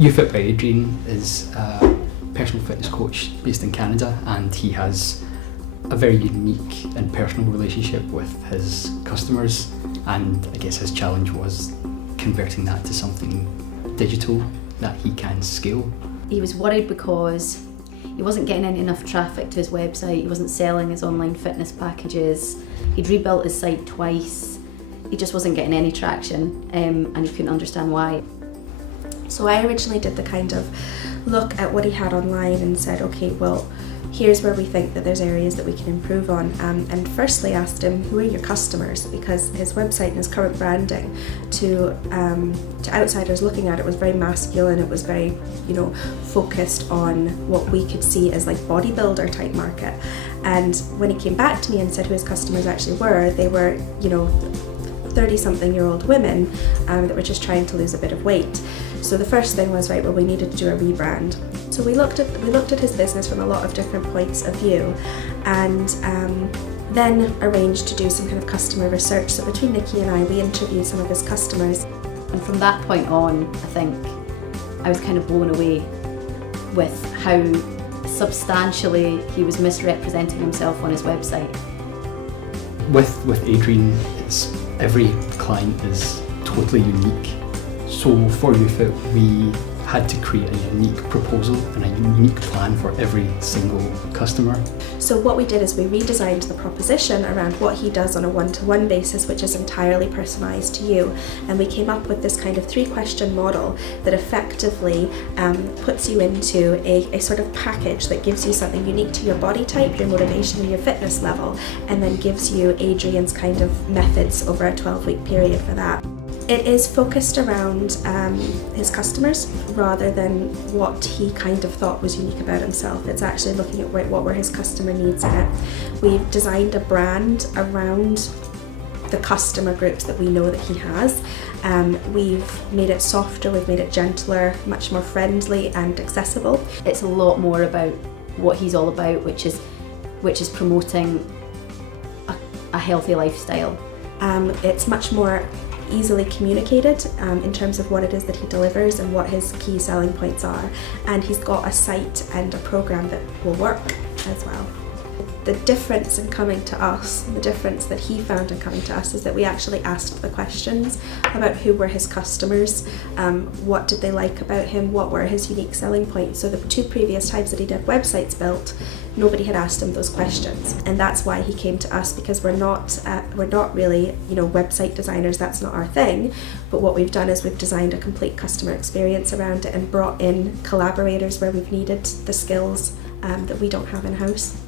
UFiiT by Adrian is a personal fitness coach based in Canada, and he has a very unique and personal relationship with his customers, and I guess his challenge was converting that to something digital that he can scale. He was worried because he wasn't getting enough traffic to his website, he wasn't selling his online fitness packages, he'd rebuilt his site twice, he just wasn't getting any traction, and he couldn't understand why. So I originally did the kind of look at what he had online and said, okay, well, here's where we think that there's areas that we can improve on, and firstly asked him, who are your customers? Because his website and his current branding to outsiders looking at it was very masculine, it was very, focused on what we could see as like bodybuilder type market. And when he came back to me and said who his customers actually were, they were, 30-something-year-old women that were just trying to lose a bit of weight. So the first thing was, right, well, we needed to do a rebrand. So we looked at his business from a lot of different points of view, and then arranged to do some kind of customer research. So between Nikki and I, we interviewed some of his customers. And from that point on, I think I was kind of blown away with how substantially he was misrepresenting himself on his website. With Adrian, every client is totally unique. So for UFiiT, we had to create a unique proposal and a unique plan for every single customer. So what we did is we redesigned the proposition around what he does on a one-to-one basis, which is entirely personalised to you. And we came up with this kind of 3-question model that effectively puts you into a sort of package that gives you something unique to your body type, your motivation, and your fitness level, and then gives you Adrian's kind of methods over a 12-week period for that. It is focused around his customers rather than what he kind of thought was unique about himself. It's actually looking at what were his customer needs in it. We've designed a brand around the customer groups that we know that he has. We've made it softer, we've made it gentler, much more friendly and accessible. It's a lot more about what he's all about, which is promoting a healthy lifestyle. It's much more easily communicated in terms of what it is that he delivers and what his key selling points are, and he's got a site and a program that will work as well. The difference in coming to us, the difference that he found in coming to us, is that we actually asked the questions about who were his customers, what did they like about him, what were his unique selling points. So the 2 previous times that he did websites built, nobody had asked him those questions, and that's why he came to us, because we're not really website designers, that's not our thing. But what we've done is we've designed a complete customer experience around it and brought in collaborators where we've needed the skills that we don't have in-house.